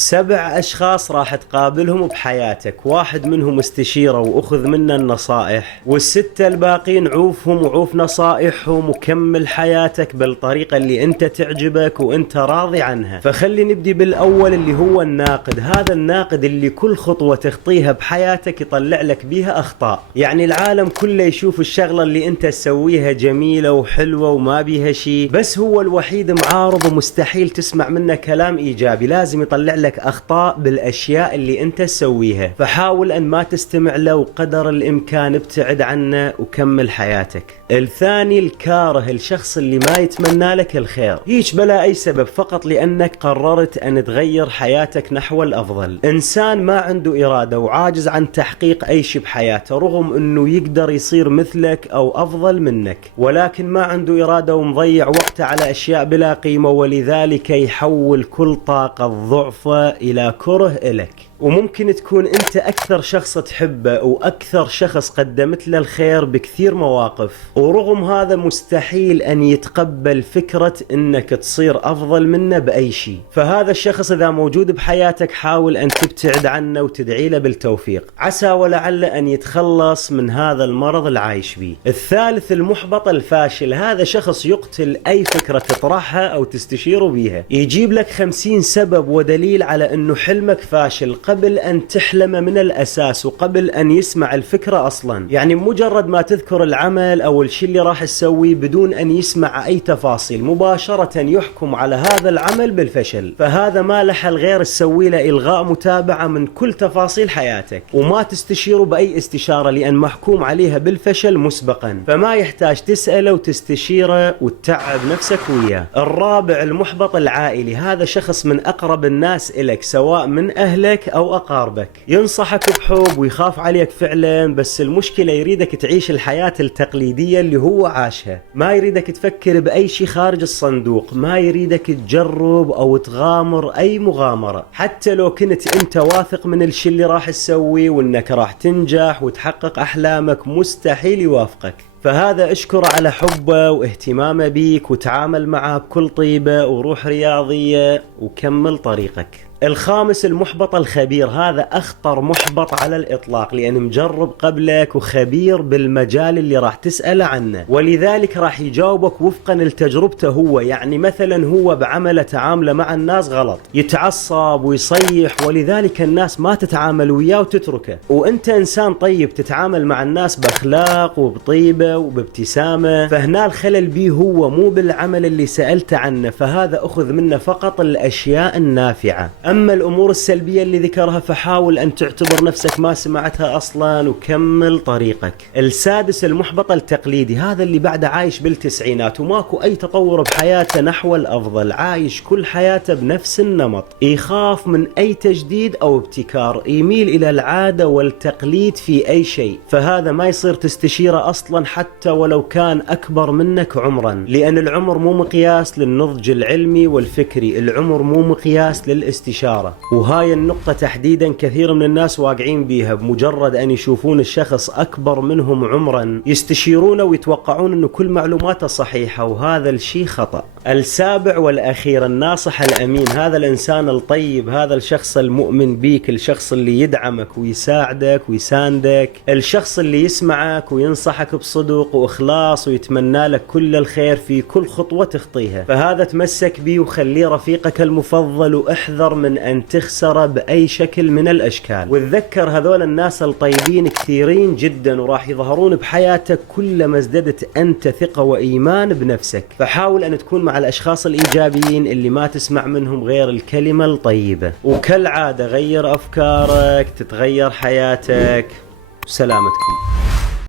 7 أشخاص راح تقابلهم بحياتك، واحد منهم استشيره وأخذ منه النصائح، والستة الباقين عوفهم وعوف نصائحهم وكمل حياتك بالطريقة اللي انت تعجبك وانت راضي عنها. فخلي نبدي بالأول اللي هو الناقد. هذا الناقد اللي كل خطوة تخطيها بحياتك يطلع لك بيها أخطاء. يعني العالم كله يشوف الشغلة اللي انت تسويها جميلة وحلوة وما بيها شيء، بس هو الوحيد معارض ومستحيل تسمع منه كلام إيجابي. لازم يطلع لك أخطاء بالأشياء اللي أنت تسويها، فحاول أن ما تستمع له وقدر الإمكان ابتعد عنه وكمل حياتك. الثاني الكاره، الشخص اللي ما يتمنى لك الخير، هيج بلا أي سبب، فقط لأنك قررت أن تغير حياتك نحو الأفضل. إنسان ما عنده إرادة وعاجز عن تحقيق أي شيء بحياته، رغم أنه يقدر يصير مثلك أو أفضل منك، ولكن ما عنده إرادة ومضيع وقته على أشياء بلا قيمة، ولذلك يحول كل طاقة ضعفه إلى كره إلك. وممكن تكون أنت أكثر شخص تحبه وأكثر شخص قدمت له الخير بكثير مواقف، ورغم هذا مستحيل أن يتقبل فكرة أنك تصير أفضل منه بأي شيء. فهذا الشخص إذا موجود بحياتك حاول أن تبتعد عنه وتدعي له بالتوفيق، عسى ولعل أن يتخلص من هذا المرض العايش به. الثالث المحبط الفاشل، هذا شخص يقتل أي فكرة تطرحها أو تستشيره بيها، يجيب لك 50 سبب ودليل على أنه حلمك فاشل قبل أن تحلم من الأساس وقبل أن يسمع الفكرة أصلا. يعني مجرد ما تذكر العمل أو الشيء اللي راح تسويه بدون أن يسمع أي تفاصيل، مباشرة يحكم على هذا العمل بالفشل. فهذا ما له حل غير تسوي له إلغاء متابعة من كل تفاصيل حياتك، وما تستشيره بأي استشارة لأن محكوم عليها بالفشل مسبقا، فما يحتاج تسأله وتستشيره وتتعب نفسك وياه. الرابع المحبط العائلي، هذا شخص من أقرب الناس إلك سواء من أهلك أو أقاربك، ينصحك بحب ويخاف عليك فعلا، بس المشكلة يريدك تعيش الحياة التقليدية اللي هو عاشها، ما يريدك تفكر بأي شيء خارج الصندوق، ما يريدك تجرب أو تغامر أي مغامرة، حتى لو كنت أنت واثق من الشيء اللي راح تسويه وأنك راح تنجح وتحقق أحلامك، مستحيل يوافقك. فهذا اشكر على حبه واهتمامه بيك وتعامل معه بكل طيبة وروح رياضية وكمل طريقك. الخامس المحبط الخبير، هذا أخطر محبط على الإطلاق لأن مجرب قبلك وخبير بالمجال اللي راح تسأله عنه، ولذلك راح يجاوبك وفقا لتجربته هو. يعني مثلا هو بعمله تعامله مع الناس غلط، يتعصب ويصيح، ولذلك الناس ما تتعامل وياه وتتركه. وانت إنسان طيب تتعامل مع الناس بأخلاق وبطيبة وبابتسامة، فهنا الخلل بيه هو مو بالعمل اللي سألت عنه، فهذا أخذ منه فقط الأشياء النافعة. أما الأمور السلبية اللي ذكرها فحاول أن تعتبر نفسك ما سمعتها أصلا وكمل طريقك. السادس المحبط التقليدي، هذا اللي بعده عايش بالتسعينات وماكو أي تطور بحياته نحو الأفضل، عايش كل حياته بنفس النمط، يخاف من أي تجديد أو ابتكار، يميل إلى العادة والتقليد في أي شيء. فهذا ما يصير تستشيره أصلا حتى ولو كان أكبر منك عمرا، لأن العمر مو مقياس للنضج العلمي والفكري، العمر مو مقياس للاستشارة. وهاي النقطة تحديدا كثير من الناس واقعين بيها، بمجرد أن يشوفون الشخص أكبر منهم عمرا يستشيرونه ويتوقعون أنه كل معلوماته صحيحة، وهذا الشيء خطأ. السابع والأخير الناصح الأمين، هذا الإنسان الطيب، هذا الشخص المؤمن بيك، الشخص اللي يدعمك ويساعدك ويساندك، الشخص اللي يسمعك وينصحك بصدق وإخلاص ويتمنى لك كل الخير في كل خطوة تخطيها. فهذا تمسك بيه وخليه رفيقك المفضل، واحذر من أن تخسره بأي شكل من الأشكال. وتذكر هذول الناس الطيبين كثيرين جدا وراح يظهرون بحياتك كلما ازددت أنت ثقة وإيمان بنفسك. فحاول أن تكون مع الأشخاص الإيجابيين اللي ما تسمع منهم غير الكلمة الطيبة. وكالعادة غير أفكارك تتغير حياتك. سلامتكم.